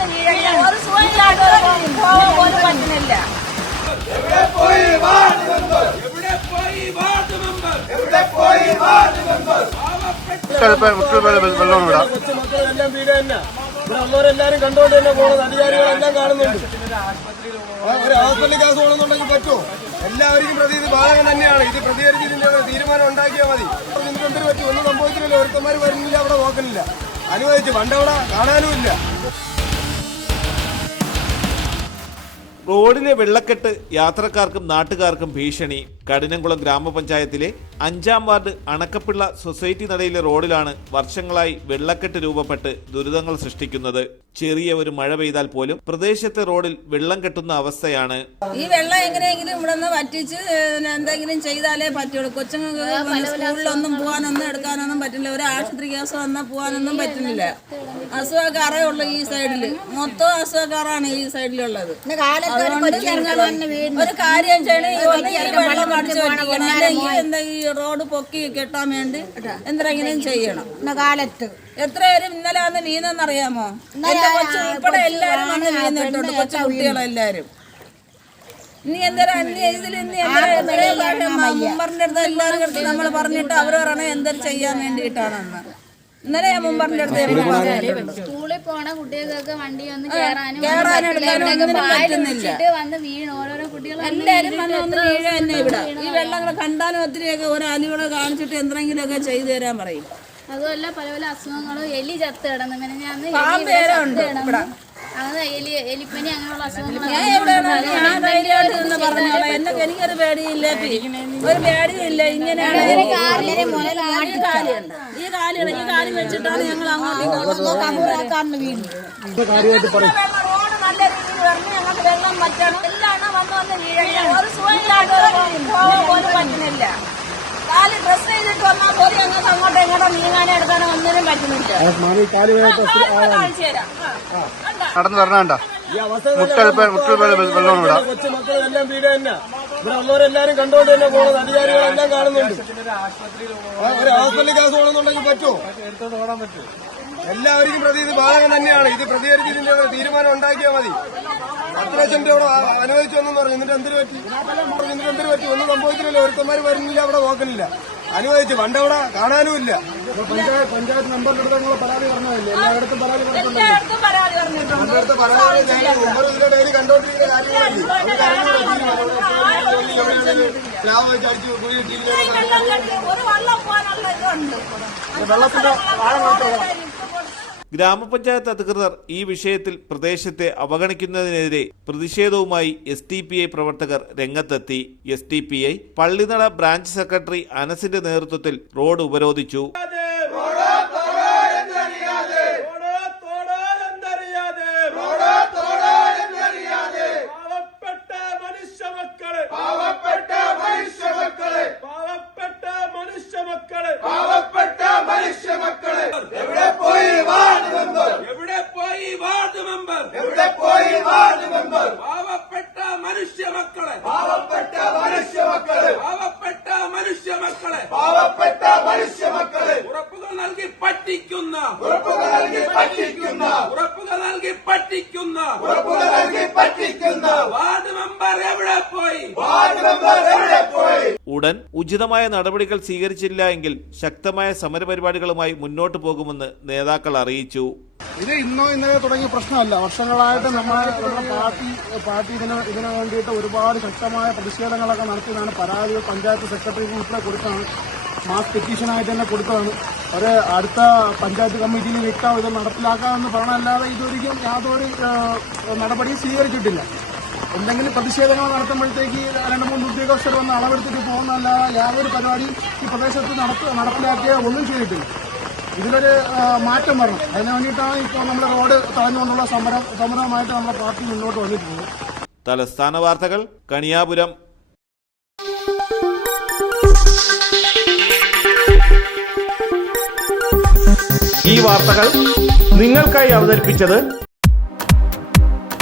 വന്ന് വീഴണ്ട ഒരു സുഖമില്ലാണ്ട് പോകാൻ പോലും പറ്റുന്നില്ല. എവിടെ പോയി വാർഡ് മെമ്പർ? വെള്ളം വിടാം. കൊച്ചുമക്കളെല്ലാം വീട് തന്നെ. ഇവിടെ ഉള്ളവരെല്ലാരും കണ്ടോണ്ട് തന്നെ പോകുന്നത്. അധികാരികളെല്ലാം കാണുന്നുണ്ട്. ഒരു ഹോസ്പിറ്റലിൽ കേസ് പോകണമെന്നുണ്ടെങ്കിൽ പറ്റുമോ? എല്ലാവർക്കും പ്രതി ഇത് ബാധകം തന്നെയാണ്. ഇത് പ്രതികരിച്ച് ഇതിന്റെ ഒരു തീരുമാനം ഉണ്ടാക്കിയാൽ മതി. നിങ്ങൾക്ക് എന്തൊരു പറ്റും ഒന്നും സംഭവിച്ചില്ലല്ലോ ഒരുത്തന്മാർ വരുന്നില്ല അവിടെ നോക്കുന്നില്ല. അനുവദിച്ച്. പണ്ടവിടെ കാണാനും ഇല്ല. റോഡിലെ വെള്ളക്കെട്ട് യാത്രക്കാർക്കും നാട്ടുകാർക്കും ഭീഷണി. കഠിനംകുളം ഗ്രാമപഞ്ചായത്തിലെ അഞ്ചാം വാർഡ് അണക്കപ്പിള്ള സൊസൈറ്റി നടയിലെ റോഡിലാണ് വർഷങ്ങളായി വെള്ളക്കെട്ട് രൂപപ്പെട്ട് ദുരിതങ്ങൾ സൃഷ്ടിക്കുന്നത്. ചെറിയ ഒരു മഴ പെയ്താൽ പോലും പ്രദേശത്തെ റോഡിൽ വെള്ളം കെട്ടുന്ന അവസ്ഥയാണ്. ഈ വെള്ളം എങ്ങനെയെങ്കിലും ഇവിടെ നിന്ന് വറ്റിച്ച് എന്തെങ്കിലും ചെയ്താലേ പറ്റുള്ളൂ. കൊച്ചുങ്ങൾക്ക് സ്കൂളിലൊന്നും പോകാനൊന്നും എടുക്കാനൊന്നും പറ്റില്ല. ഒരു ആശുപത്രി കേസ് വന്നാൽ പോകാനൊന്നും പറ്റുന്നില്ല. അസുഖക്കാറേ ഉള്ളു ഈ സൈഡിൽ മൊത്തം അസുഖക്കാറാണ് ഈ സൈഡിലുള്ളത്. ഒരു കാര്യം ചെയ്യണേ അടിച്ചു അല്ലെങ്കിൽ എന്താ ഈ റോഡ് പൊക്കി കെട്ടാൻ വേണ്ടി എന്തെങ്കിലും ചെയ്യണം. കാലത്ത് എത്ര പേരും ഇന്നലെ വന്ന് നീന്തെന്നറിയാമോ എന്റെ കൊച്ചു ഉൾപ്പെടെ എല്ലാരും വന്ന് നീന്തിട്ടുണ്ട് കൊച്ചു കുട്ടികളെല്ലാരും. നീ ഇതിൽ നീ മുമ്പറിന്റെ അടുത്ത് എല്ലാവരും നമ്മൾ പറഞ്ഞിട്ട് അവർ പറയണേ എന്തൊരു ചെയ്യാൻ വേണ്ടിയിട്ടാണെന്ന്. ഇന്നലെ ഞാൻ മുമ്പറിന്റെ അടുത്ത്. സ്കൂളിൽ പോണ കുട്ടികൾക്കൊക്കെ വണ്ടി ഒന്ന് കേറാനും വന്ന് വീണ്. ഓരോരോ കുട്ടികൾ എല്ലാരും വന്ന് ഒന്ന് വീഴ തന്നെ ഇവിടെ. ഈ വെള്ളങ്ങൾ കണ്ടാലും ഒത്തിരിയൊക്കെ ഒരു അലിവിടെ കാണിച്ചിട്ട് എന്തെങ്കിലുമൊക്കെ ചെയ്തു തരാൻ പറയും. അതുമല്ല പല പല അസുഖങ്ങളും. എലി ചത്ത് കിടന്നു. ഞാൻ എനിക്കൊരു പേടിയില്ല. ഒരു പേടിയില്ല ഇങ്ങനെയാണ് ഈ കാലുണ്ട് ഈ കാലുണ്ട് ഈ കാലി വെച്ചിട്ടാണ് ഞങ്ങൾ അങ്ങോട്ടും റോഡ് നല്ല രീതിയിൽ വരണം. ഞങ്ങൾക്ക് വെള്ളം പറ്റണം എല്ലാം വന്ന് വന്ന് വീഴണം? ഒരു സുഖമില്ലാണ്ട് പോകാൻ പോലും പറ്റുന്നില്ല. കാൽ ഡ്രസ് ചെയ്തിട്ട് വന്നാൽ പോലും ഞങ്ങൾക്ക് അങ്ങോട്ടും ഇങ്ങോട്ടോ നീങ്ങാനോ എടുക്കാനോ ഒന്നിനും പറ്റുന്നില്ല. കാണിച്ചു തരാം. കണ്ടോ? നടന്നു വരണണ്ട ഈ അവസ്ഥ മുട്ടൽ പേ- മുട്ടൽ പോലെ വെള്ളം വിടാം തന്നെ. ഇവിടെ ഉള്ളവരെല്ലാരും കണ്ടോണ്ട് തന്നെ പോകുന്നത്. അധികാരികളെല്ലാം കാണുന്നുണ്ട്. ഒരു ഹോസ്പിറ്റലിൽ കേസ് പോകണമെന്നുണ്ടെങ്കിൽ പറ്റുമോ? എല്ലാവർക്കും പ്രതി ഇത് ബാധകം തന്നെയാണ്. ഇത് പ്രതികരിച്ചതിന്റെ തീരുമാനം ഉണ്ടാക്കിയാൽ മതി. പത്ത് ലക്ഷം രൂപ അവിടെ അനുവദിച്ചു എന്ന് പറഞ്ഞു. എന്നിട്ട് എന്തിനു പറ്റി? എന്നിട്ട് എന്തിനു പറ്റി? ഒന്നും സംഭവിക്കുന്നില്ല. ഒരുത്തന്മാർ വരുന്നില്ല അവിടെ നോക്കുന്നില്ല. അനുവദിച്ചു. പണ്ടവിടെ കാണാനും ഇല്ല. പഞ്ചായത്ത് പഞ്ചായത്ത് മെമ്പറിന്റെ അടുത്ത് പരാതി പറഞ്ഞതല്ലേ? എല്ലായിടത്തും പരാതി പറഞ്ഞിട്ടുണ്ട്. പരാതി പേര് കണ്ടോണ്ടിരിക്കുന്ന കാര്യങ്ങളല്ലേ വെള്ളത്തിന്റെ ആഴം ഗ്രാമപഞ്ചായത്ത് അധികൃതർ ഈ വിഷയത്തിൽ പ്രദേശത്തെ അവഗണിക്കുന്നതിനെതിരെ പ്രതിഷേധവുമായി എസ് ടി പി ഐ പ്രവർത്തകർ രംഗത്തെത്തി. S T P I Pallinada branch secretary അനസിന്റെ നേതൃത്വത്തിൽ റോഡ് ഉപരോധിച്ചു പാവപ്പെട്ട മനുഷ്യ മക്കളെ പാവപ്പെട്ട മനുഷ്യ മക്കളെ പാവപ്പെട്ട മനുഷ്യ മക്കളെ പാവപ്പെട്ട മനുഷ്യ മക്കളെ എവിടെ പോയി വാർഡ് മെമ്പർ എവിടെ പോയി വാർഡ് മെമ്പർ എവിടെ പോയി വാർഡ് മെമ്പർ പാവപ്പെട്ട മനുഷ്യ മക്കളെ പാവപ്പെട്ട മനുഷ്യ മക്കളെ പാവപ്പെട്ട മനുഷ്യ മക്കളെ. പാവപ്പെട്ട മനുഷ്യ മക്കളെ. ഉറപ്പുകൾ നൽകി പറ്റിക്കുന്ന. ഉറപ്പുകൾ നൽകി പറ്റിക്കുന്ന. ഉറപ്പുകൾ നൽകി പറ്റിക്കുന്ന. ഉറപ്പുകൾ നൽകി പറ്റിക്കുന്ന. വാർഡ് മെമ്പർ എവിടെ പോയി? വാർഡ് മെമ്പർ എവിടെ പോയി? ഉടൻ ഉചിതമായ നടപടികൾ സ്വീകരിച്ചില്ല എങ്കിൽ ശക്തമായ സമരപരിപാടികളുമായി മുന്നോട്ടു പോകുമെന്ന് നേതാക്കൾ അറിയിച്ചു. ഇത് ഇന്നോ ഇന്നലെ തുടങ്ങിയ പ്രശ്നമല്ല. വർഷങ്ങളായിട്ട് നമ്മുടെ പാർട്ടി പാർട്ടി ഇതിന് ഇതിനു വേണ്ടിയിട്ട് ഒരുപാട് ശക്തമായ പ്രതിഷേധങ്ങളൊക്കെ നടത്തിയതാണ്. പരാതികൾ പഞ്ചായത്ത് സെക്രട്ടറിക്ക് ഉൾപ്പെടെ കൊടുത്താണ് മാസ് പെറ്റീഷനായിട്ട് തന്നെ കൊടുത്തതാണ്. ഒരു അടുത്ത പഞ്ചായത്ത് കമ്മിറ്റിയിൽ വിട്ടാൽ ഇത് നടപ്പിലാക്കാമെന്ന് പറഞ്ഞല്ലാതെ ഇതൊരിക്കലും യാതൊരു നടപടി സ്വീകരിച്ചിട്ടില്ല. എന്തെങ്കിലും പ്രതിഷേധങ്ങൾ നടത്തുമ്പോഴത്തേക്ക് രണ്ട് മൂന്ന് ഉദ്യോഗസ്ഥർ വന്ന് അളവെടുത്തിട്ട് പോകുന്നതല്ലാതെ യാതൊരു പരിപാടിയും ഈ പ്രദേശത്ത് നടപ്പിലാക്കിയ ഒന്നും ചെയ്തിട്ടില്ല. ഇതിലൊരു മാറ്റം വരണം. അതിന് വേണ്ടിയിട്ടാണ് ഇപ്പോൾ നമ്മുടെ റോഡ് തടഞ്ഞുകൊണ്ടുള്ള സമരം സമരമായിട്ട് നമ്മുടെ പാർട്ടി മുന്നോട്ട് വന്നിട്ടുള്ളത്. തലസ്ഥാന വാർത്തകൾ കണിയാപുരം. ഈ വാർത്തകൾ നിങ്ങൾക്കായി അവതരിപ്പിച്ചത്